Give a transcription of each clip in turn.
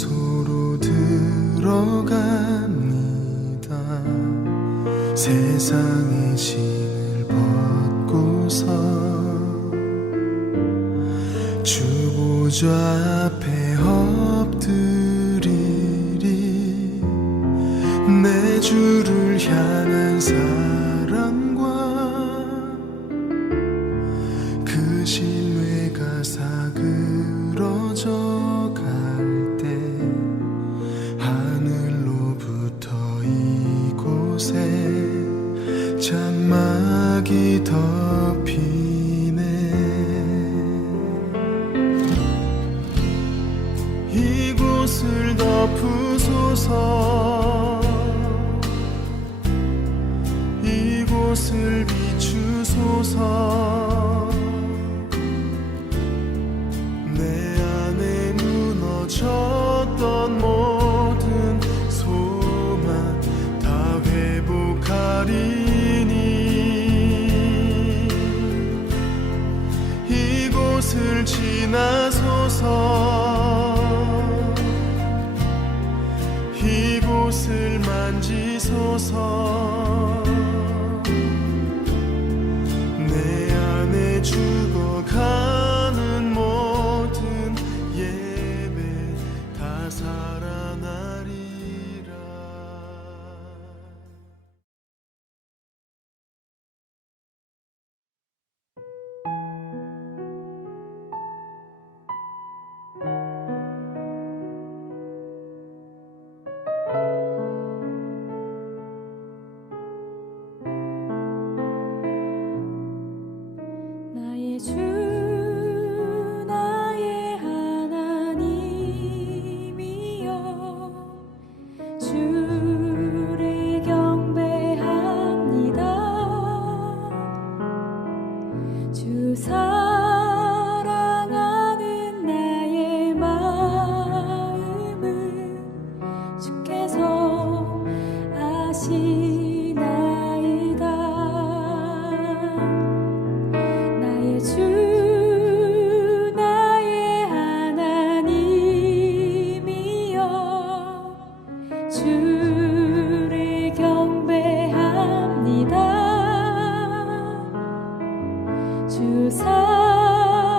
장소로 들어갑니다. 세상의 신을 벗고서 주 보좌 앞에 엎드리리. 내 주를 향한 사랑과 그 신뢰가 사그러져 갈 때 하늘로부터 이곳에 장막이 덮이네. 이곳을 덮으소서. 이곳을 비추소서. 내 안에 무너졌던 모든 소망 다 회복하리니. 이곳을 지나소서. 이곳을 만지소서. 내 안에 죽어가는 모든 예배 다 살아나리라. 나의 주 나의 하나님이여 주를 경배합니다. 주 사랑하는 나의 마음을 주께서 아시나이다. 나의 주 나의 하나님이여 주를 경배합니다. 주 사랑하는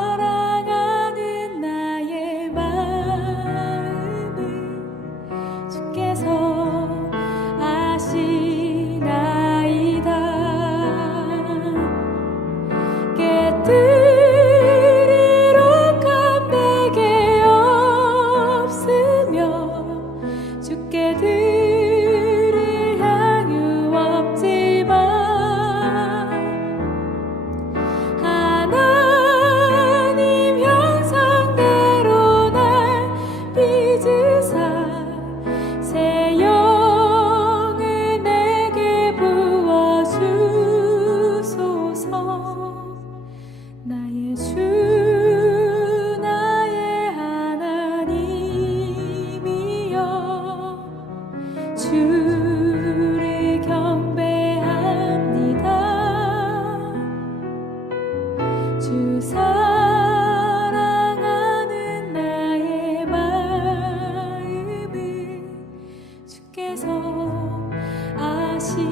나의 마음을 주께서 아시나이다. 깨뜨리러 감 내게 없으며 주께 들을 향유 없지만 하나님 형상대로 날 빚으사 새 영을 내게 부어주소서. 나의 주 나의 하나님이여 주를 경배합니다. 주 사랑하는 나의 마음을 주께서 아시나이다.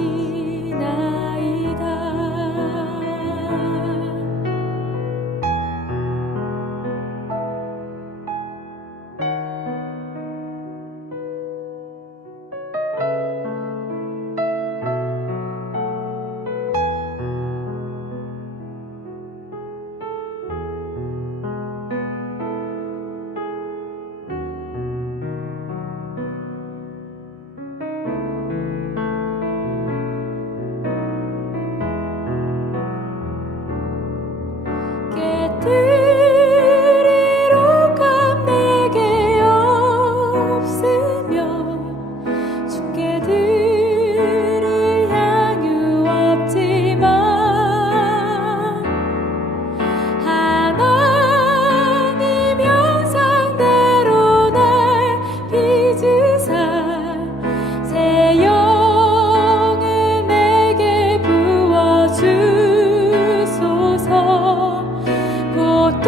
깨뜨리러 감 내게 없으며 주께 들을 향유 없지만 하나님 형상대로 날 빚으사 새 영을 내게 부어주소서. 곧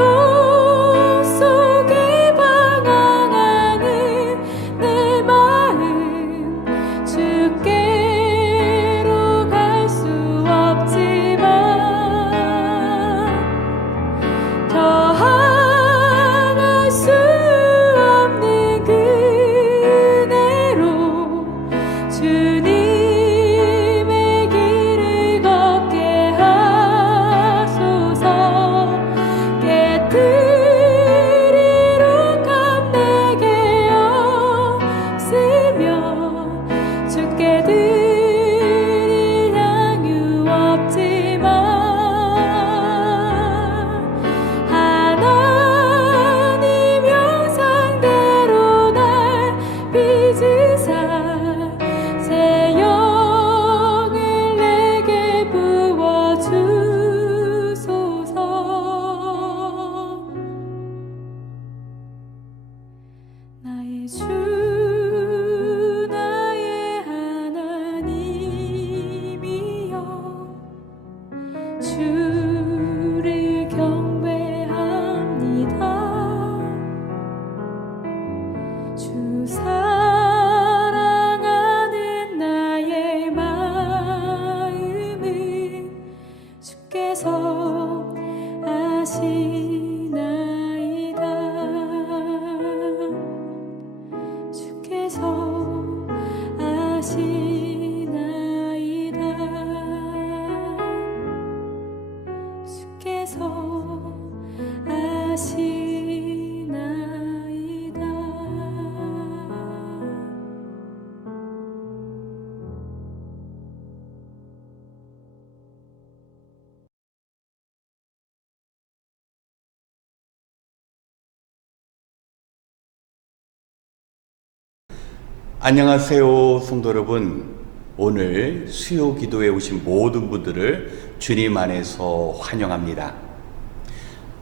안녕하세요, 성도 여러분. 오늘 수요 기도에 오신 모든 분들을 주님 안에서 환영합니다.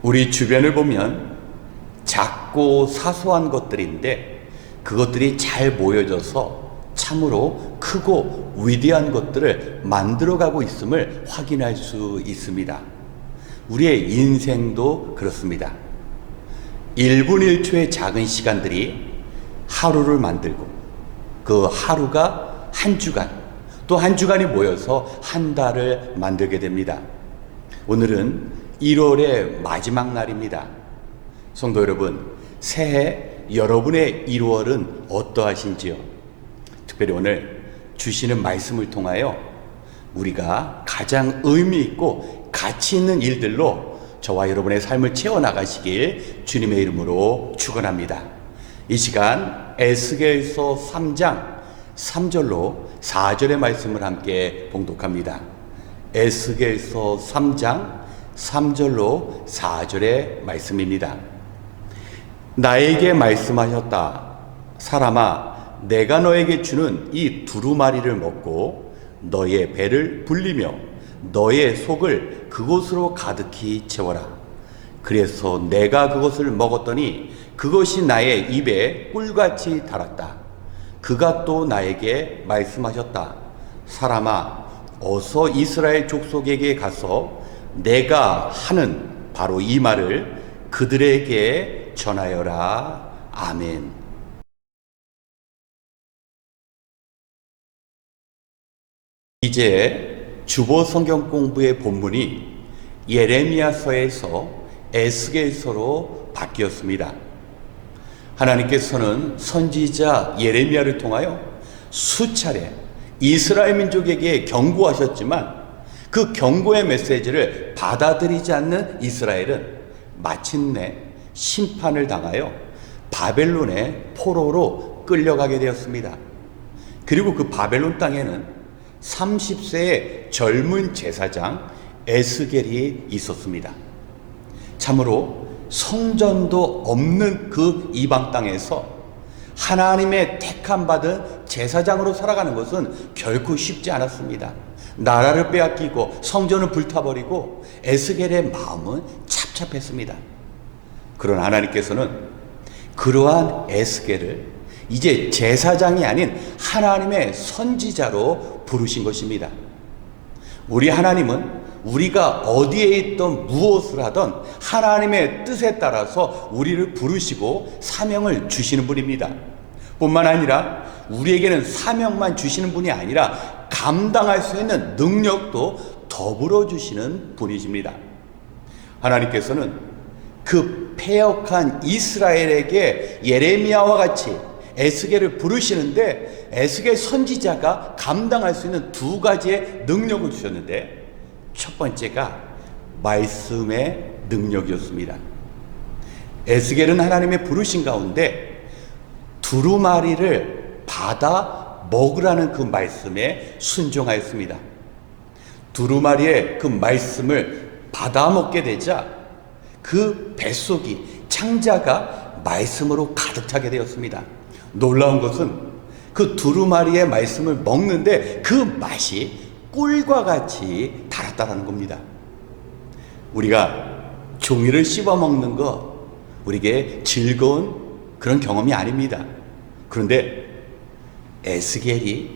우리 주변을 보면 작고 사소한 것들인데 그것들이 잘 모여져서 참으로 크고 위대한 것들을 만들어가고 있음을 확인할 수 있습니다. 우리의 인생도 그렇습니다. 1분 1초의 작은 시간들이 하루를 만들고 그 하루가 한 주간, 또 한 주간이 모여서 한 달을 만들게 됩니다. 오늘은 1월의 마지막 날입니다. 성도 여러분, 새해 여러분의 1월은 어떠하신지요? 특별히 오늘 주시는 말씀을 통하여 우리가 가장 의미 있고 가치 있는 일들로 저와 여러분의 삶을 채워나가시길 주님의 이름으로 축원합니다. 이 시간 에스겔서 3장 3절로 4절의 말씀을 함께 봉독합니다. 에스겔서 3장 3절로 4절의 말씀입니다. 나에게 말씀하셨다. 사람아, 내가 너에게 주는 이 두루마리를 먹고 너의 배를 불리며 너의 속을 그곳으로 가득히 채워라. 그래서 내가 그것을 먹었더니 그것이 나의 입에 꿀같이 달았다. 그가 또 나에게 말씀하셨다. 사람아, 어서 이스라엘 족속에게 가서 내가 하는 바로 이 말을 그들에게 전하여라. 아멘. 이제 주보 성경 공부의 본문이 예레미야서에서 에스겔서로 바뀌었습니다. 하나님께서는 선지자 예레미야를 통하여 수차례 이스라엘 민족에게 경고하셨지만 그 경고의 메시지를 받아들이지 않는 이스라엘은 마침내 심판을 당하여 바벨론의 포로로 끌려가게 되었습니다. 그리고 그 바벨론 땅에는 30세의 젊은 제사장 에스겔이 있었습니다. 참으로 성전도 없는 그 이방 땅에서 하나님의 택함 받은 제사장으로 살아가는 것은 결코 쉽지 않았습니다. 나라를 빼앗기고 성전을 불타버리고 에스겔의 마음은 착잡했습니다. 그러나 하나님께서는 그러한 에스겔을 이제 제사장이 아닌 하나님의 선지자로 부르신 것입니다. 우리 하나님은 우리가 어디에 있던 무엇을 하던 하나님의 뜻에 따라서 우리를 부르시고 사명을 주시는 분입니다. 뿐만 아니라 우리에게는 사명만 주시는 분이 아니라 감당할 수 있는 능력도 더불어 주시는 분이십니다. 하나님께서는 그 패역한 이스라엘에게 예레미야와 같이 에스겔을 부르시는데 에스겔 선지자가 감당할 수 있는 두 가지의 능력을 주셨는데 첫 번째가 말씀의 능력이었습니다. 에스겔은 하나님의 부르신 가운데 두루마리를 받아 먹으라는 그 말씀에 순종하였습니다. 두루마리의 그 말씀을 받아 먹게 되자 그 뱃속이 창자가 말씀으로 가득 차게 되었습니다. 놀라운 것은 그 두루마리의 말씀을 먹는데 그 맛이 꿀과 같이 달았다는 겁니다. 우리가 종이를 씹어 먹는 거 우리에게 즐거운 그런 경험이 아닙니다. 그런데 에스겔이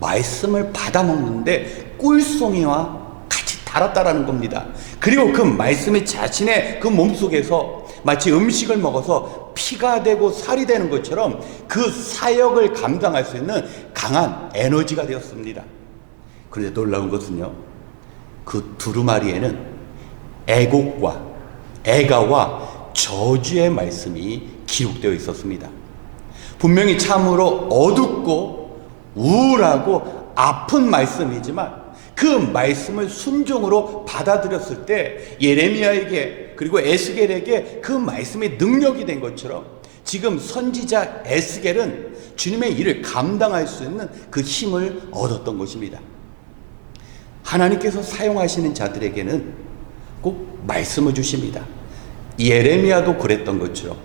말씀을 받아 먹는데 꿀송이와 같이 달았다라는 겁니다. 그리고 그 말씀이 자신의 그 몸속에서 마치 음식을 먹어서 피가 되고 살이 되는 것처럼 그 사역을 감당할 수 있는 강한 에너지가 되었습니다. 그런데 놀라운 것은요, 그 두루마리에는 애곡과 애가와 저주의 말씀이 기록되어 있었습니다. 분명히 참으로 어둡고 우울하고 아픈 말씀이지만 그 말씀을 순종으로 받아들였을 때 예레미야에게 그리고 에스겔에게 그 말씀이 능력이 된 것처럼 지금 선지자 에스겔은 주님의 일을 감당할 수 있는 그 힘을 얻었던 것입니다. 하나님께서 사용하시는 자들에게는 꼭 말씀을 주십니다. 예레미야도 그랬던 것처럼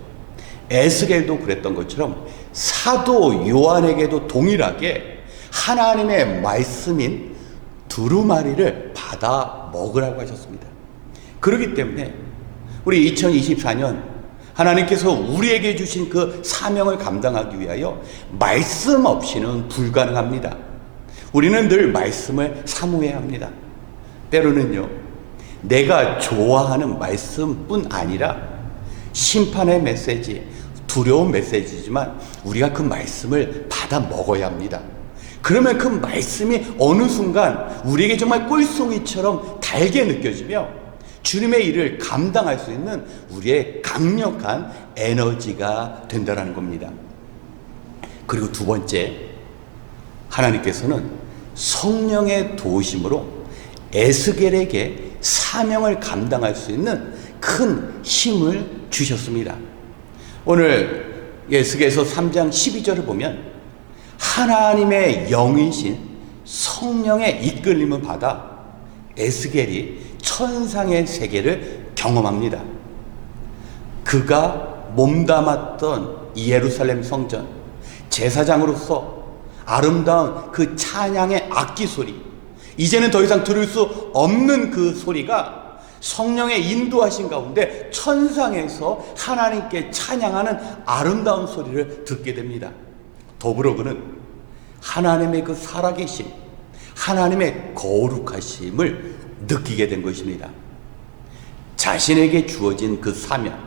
에스겔도 그랬던 것처럼 사도 요한에게도 동일하게 하나님의 말씀인 두루마리를 받아 먹으라고 하셨습니다. 그렇기 때문에 우리 2024년 하나님께서 우리에게 주신 그 사명을 감당하기 위하여 말씀 없이는 불가능합니다. 우리는 늘 말씀을 사모해야 합니다. 때로는요, 내가 좋아하는 말씀뿐 아니라 심판의 메시지, 두려운 메시지지만 우리가 그 말씀을 받아 먹어야 합니다. 그러면 그 말씀이 어느 순간 우리에게 정말 꿀송이처럼 달게 느껴지며 주님의 일을 감당할 수 있는 우리의 강력한 에너지가 된다는 겁니다. 그리고 두 번째, 하나님께서는 성령의 도우심으로 에스겔에게 사명을 감당할 수 있는 큰 힘을 주셨습니다. 오늘 에스겔서 3장 12절을 보면 하나님의 영이신 성령의 이끌림을 받아 에스겔이 천상의 세계를 경험합니다. 그가 몸담았던 이 예루살렘 성전, 제사장으로서 아름다운 그 찬양의 악기 소리, 이제는 더 이상 들을 수 없는 그 소리가 성령의 인도하신 가운데 천상에서 하나님께 찬양하는 아름다운 소리를 듣게 됩니다. 더불어 그는 하나님의 그 살아계심, 하나님의 거룩하심을 느끼게 된 것입니다. 자신에게 주어진 그 사명,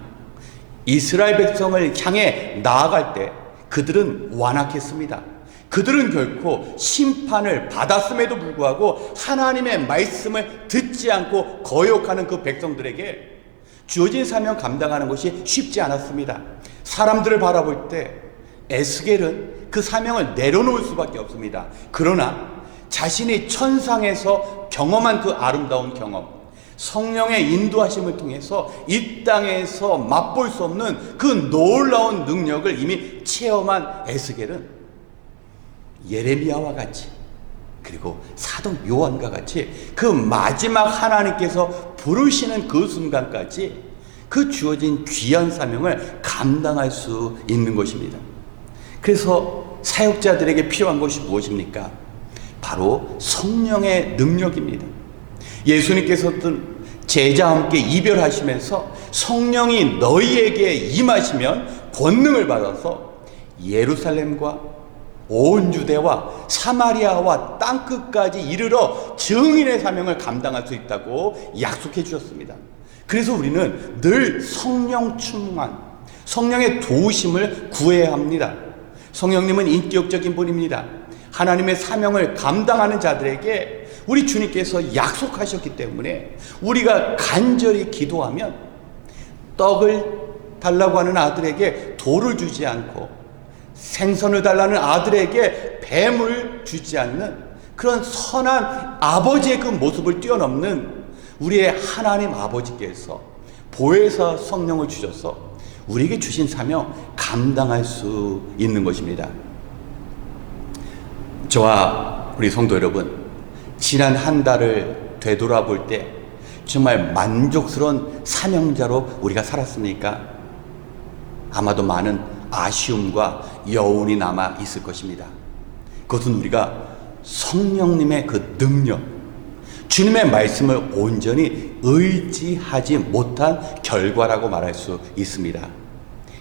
이스라엘 백성을 향해 나아갈 때 그들은 완악했습니다. 그들은 결코 심판을 받았음에도 불구하고 하나님의 말씀을 듣지 않고 거역하는 그 백성들에게 주어진 사명 감당하는 것이 쉽지 않았습니다. 사람들을 바라볼 때 에스겔은 그 사명을 내려놓을 수밖에 없습니다. 그러나 자신이 천상에서 경험한 그 아름다운 경험, 성령의 인도하심을 통해서 이 땅에서 맛볼 수 없는 그 놀라운 능력을 이미 체험한 에스겔은 예레미야와 같이, 그리고 사도 요한과 같이 그 마지막 하나님께서 부르시는 그 순간까지 그 주어진 귀한 사명을 감당할 수 있는 것입니다. 그래서 사역자들에게 필요한 것이 무엇입니까? 바로 성령의 능력입니다. 예수님께서도 제자와 함께 이별하시면서 성령이 너희에게 임하시면 권능을 받아서 예루살렘과 온 유대와 사마리아와 땅끝까지 이르러 증인의 사명을 감당할 수 있다고 약속해 주셨습니다. 그래서 우리는 늘 성령 충만, 성령의 도우심을 구해야 합니다. 성령님은 인격적인 분입니다. 하나님의 사명을 감당하는 자들에게 우리 주님께서 약속하셨기 때문에 우리가 간절히 기도하면 떡을 달라고 하는 아들에게 돌을 주지 않고 생선을 달라는 아들에게 뱀을 주지 않는 그런 선한 아버지의 그 모습을 뛰어넘는 우리의 하나님 아버지께서 보혜사 성령을 주셔서 우리에게 주신 사명 감당할 수 있는 것입니다. 저와 우리 성도 여러분, 지난 한 달을 되돌아볼 때 정말 만족스러운 사명자로 우리가 살았습니까? 아마도 많은 아쉬움과 여운이 남아 있을 것입니다. 그것은 우리가 성령님의 그 능력, 주님의 말씀을 온전히 의지하지 못한 결과라고 말할 수 있습니다.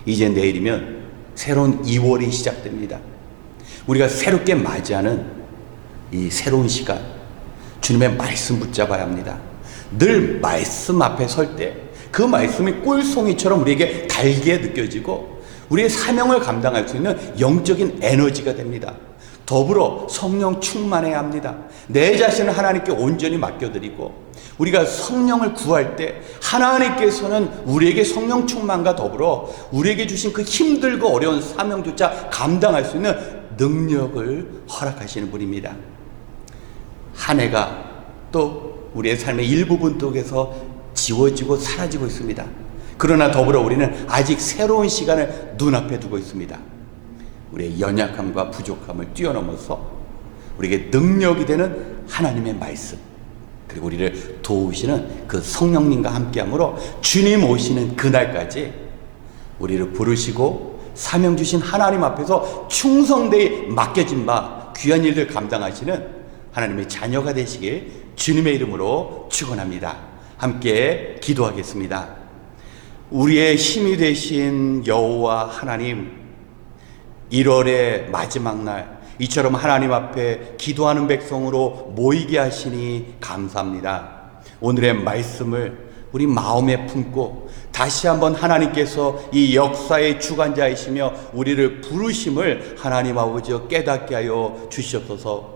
이제 내일이면 새로운 2월이 시작됩니다. 우리가 새롭게 맞이하는 이 새로운 시간, 주님의 말씀 붙잡아야 합니다. 늘 말씀 앞에 설 때 그 말씀이 꿀송이처럼 우리에게 달게 느껴지고 우리의 사명을 감당할 수 있는 영적인 에너지가 됩니다. 더불어 성령 충만해야 합니다. 내 자신을 하나님께 온전히 맡겨드리고 우리가 성령을 구할 때 하나님께서는 우리에게 성령 충만과 더불어 우리에게 주신 그 힘들고 어려운 사명조차 감당할 수 있는 능력을 허락하시는 분입니다. 한 해가 또 우리의 삶의 일부분 속에서 지워지고 사라지고 있습니다. 그러나 더불어 우리는 아직 새로운 시간을 눈앞에 두고 있습니다. 우리의 연약함과 부족함을 뛰어넘어서 우리에게 능력이 되는 하나님의 말씀, 그리고 우리를 도우시는 그 성령님과 함께함으로 주님 오시는 그날까지 우리를 부르시고 사명 주신 하나님 앞에서 충성되이 맡겨진 바 귀한 일들 감당하시는 하나님의 자녀가 되시길 주님의 이름으로 축원합니다. 함께 기도하겠습니다. 우리의 힘이 되신 여호와 하나님, 1월의 마지막 날 이처럼 하나님 앞에 기도하는 백성으로 모이게 하시니 감사합니다. 오늘의 말씀을 우리 마음에 품고 다시 한번 하나님께서 이 역사의 주관자이시며 우리를 부르심을 하나님 아버지여 깨닫게 하여 주시옵소서.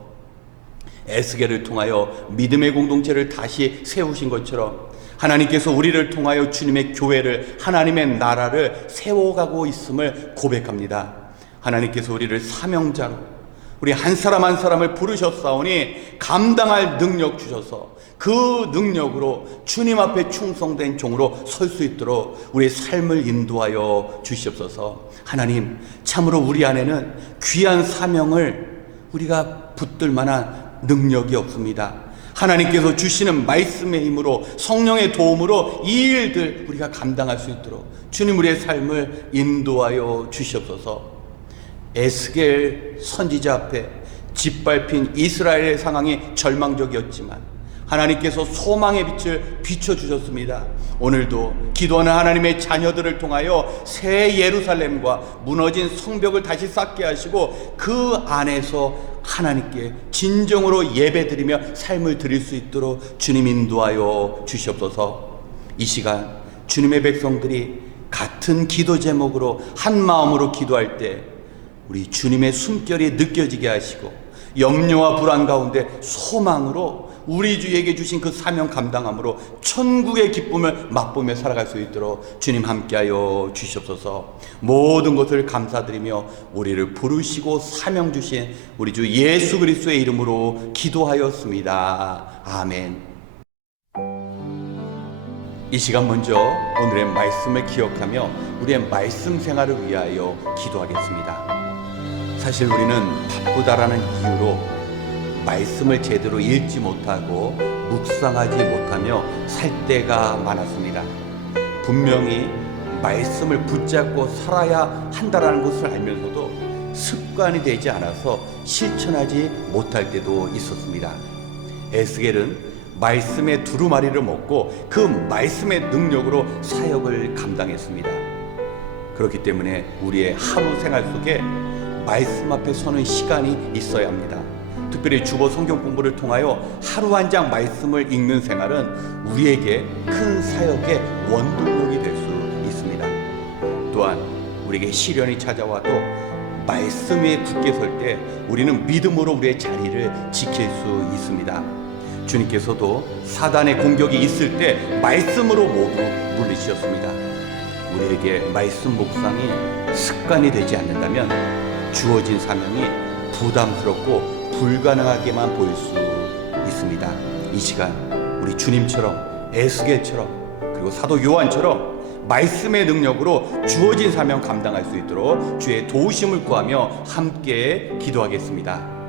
에스겔을 통하여 믿음의 공동체를 다시 세우신 것처럼 하나님께서 우리를 통하여 주님의 교회를, 하나님의 나라를 세워가고 있음을 고백합니다. 하나님께서 우리를 사명자로, 우리 한 사람 한 사람을 부르셨사오니 감당할 능력 주셔서 그 능력으로 주님 앞에 충성된 종으로 설 수 있도록 우리의 삶을 인도하여 주시옵소서. 하나님, 참으로 우리 안에는 귀한 사명을 우리가 붙들 만한 능력이 없습니다. 하나님께서 주시는 말씀의 힘으로, 성령의 도움으로 이 일들 우리가 감당할 수 있도록 주님 우리의 삶을 인도하여 주시옵소서. 에스겔 선지자 앞에 짓밟힌 이스라엘의 상황이 절망적이었지만 하나님께서 소망의 빛을 비춰주셨습니다. 오늘도 기도하는 하나님의 자녀들을 통하여 새 예루살렘과 무너진 성벽을 다시 쌓게 하시고 그 안에서 하나님께 진정으로 예배드리며 삶을 드릴 수 있도록 주님 인도하여 주시옵소서. 이 시간 주님의 백성들이 같은 기도 제목으로 한 마음으로 기도할 때 우리 주님의 숨결이 느껴지게 하시고 염려와 불안 가운데 소망으로 우리 주에게 주신 그 사명 감당함으로 천국의 기쁨을 맛보며 살아갈 수 있도록 주님 함께하여 주시옵소서. 모든 것을 감사드리며 우리를 부르시고 사명 주신 우리 주 예수 그리스도의 이름으로 기도하였습니다. 아멘. 이 시간 먼저 오늘의 말씀을 기억하며 우리의 말씀 생활을 위하여 기도하겠습니다. 사실 우리는 바쁘다라는 이유로 말씀을 제대로 읽지 못하고 묵상하지 못하며 살 때가 많았습니다. 분명히 말씀을 붙잡고 살아야 한다라는 것을 알면서도 습관이 되지 않아서 실천하지 못할 때도 있었습니다. 에스겔은 말씀의 두루마리를 먹고 그 말씀의 능력으로 사역을 감당했습니다. 그렇기 때문에 우리의 하루 생활 속에 말씀 앞에 서는 시간이 있어야 합니다. 특별히 주보 성경 공부를 통하여 하루 한 장 말씀을 읽는 생활은 우리에게 큰 사역의 원동력이 될 수 있습니다. 또한 우리에게 시련이 찾아와도 말씀 위에 굳게 설 때 우리는 믿음으로 우리의 자리를 지킬 수 있습니다. 주님께서도 사단의 공격이 있을 때 말씀으로 모두 물리치셨습니다. 우리에게 말씀 묵상이 습관이 되지 않는다면 주어진 사명이 부담스럽고 불가능하게만 보일 수 있습니다. 이 시간 우리 주님처럼, 에스겔처럼, 그리고 사도 요한처럼 말씀의 능력으로 주어진 사명 감당할 수 있도록 주의 도우심을 구하며 함께 기도하겠습니다.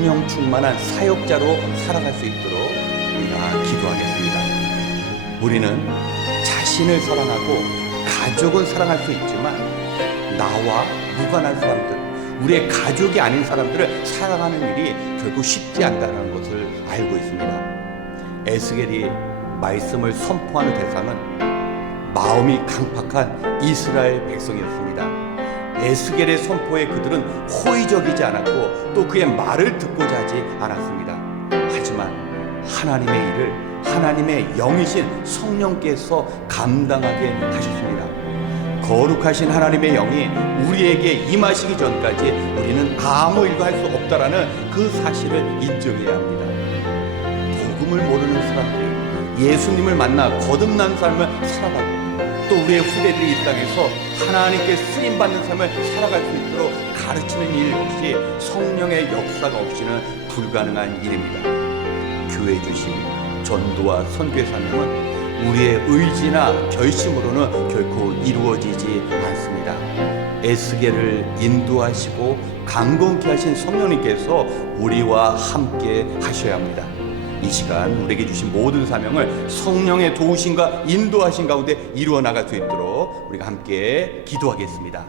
성령 충만한 사역자로 살아갈 수 있도록 우리가 기도하겠습니다. 우리는 자신을 사랑하고 가족은 사랑할 수 있지만 나와 무관한 사람들, 우리의 가족이 아닌 사람들을 사랑하는 일이 결국 쉽지 않다는 것을 알고 있습니다. 에스겔이 말씀을 선포하는 대상은 마음이 강팍한 이스라엘 백성이었습니다. 에스겔의 선포에 그들은 호의적이지 않았고 또 그의 말을 듣고자 하지 않았습니다. 하지만 하나님의 일을 하나님의 영이신 성령께서 감당하게 하셨습니다. 거룩하신 하나님의 영이 우리에게 임하시기 전까지 우리는 아무 일도 할 수 없다라는 그 사실을 인정해야 합니다. 복음을 모르는 사람들이 예수님을 만나 거듭난 삶을 살아가고 또 우리의 후대들이 이 땅에서 하나님께 쓰임받는 삶을 살아갈 수 있도록 가르치는 일 없이 성령의 역사가 없이는 불가능한 일입니다. 교회 주신 전도와 선교의 사명은 우리의 의지나 결심으로는 결코 이루어지지 않습니다. 에스겔을 인도하시고 강건케 하신 성령님께서 우리와 함께 하셔야 합니다. 이 시간 우리에게 주신 모든 사명을 성령의 도우심과 인도하신 가운데 이루어 나갈 수 있도록 우리가 함께 기도하겠습니다.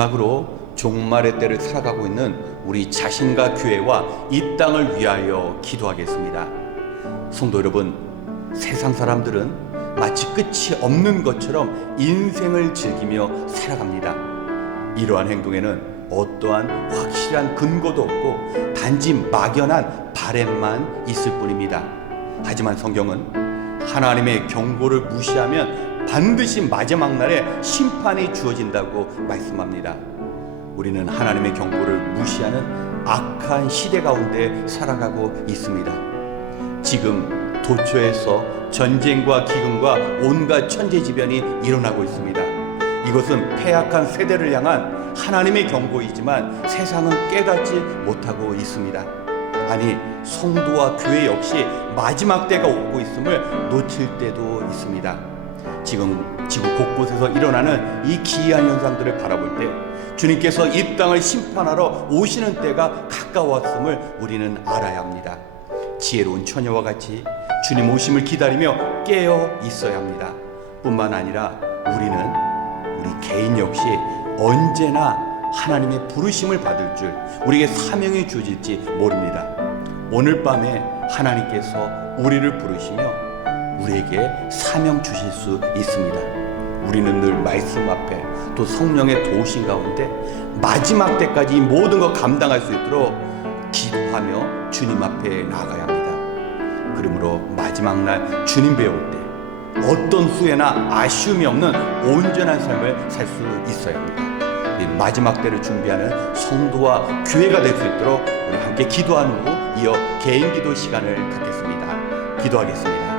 마지막으로 종말의 때를 살아가고 있는 우리 자신과 교회와 이 땅을 위하여 기도하겠습니다. 성도 여러분, 세상 사람들은 마치 끝이 없는 것처럼 인생을 즐기며 살아갑니다. 이러한 행동에는 어떠한 확실한 근거도 없고 단지 막연한 바램만 있을 뿐입니다. 하지만 성경은 하나님의 경고를 무시하면 반드시 마지막 날에 심판이 주어진다고 말씀합니다. 우리는 하나님의 경고를 무시하는 악한 시대 가운데 살아가고 있습니다. 지금 도처에서 전쟁과 기근과 온갖 천재지변이 일어나고 있습니다. 이것은 패악한 세대를 향한 하나님의 경고이지만 세상은 깨닫지 못하고 있습니다. 아니, 성도와 교회 역시 마지막 때가 오고 있음을 놓칠 때도 있습니다. 지금 지구 곳곳에서 일어나는 이 기이한 현상들을 바라볼 때 주님께서 이 땅을 심판하러 오시는 때가 가까웠음을 우리는 알아야 합니다. 지혜로운 처녀와 같이 주님 오심을 기다리며 깨어 있어야 합니다. 뿐만 아니라 우리 개인 역시 언제나 하나님의 부르심을 받을 줄, 우리에게 사명이 주어질지 모릅니다. 오늘 밤에 하나님께서 우리를 부르시며 우리에게 사명 주실 수 있습니다. 우리는 늘 말씀 앞에 또 성령의 도우심 가운데 마지막 때까지 이 모든 것 감당할 수 있도록 기도하며 주님 앞에 나아가야 합니다. 그러므로 마지막 날 주님 뵈올 때 어떤 후회나 아쉬움이 없는 온전한 삶을 살 수 있어야 합니다. 이 마지막 때를 준비하는 성도와 교회가 될 수 있도록 우리 함께 기도한 후 이어 개인 기도 시간을 갖겠습니다. 기도하겠습니다.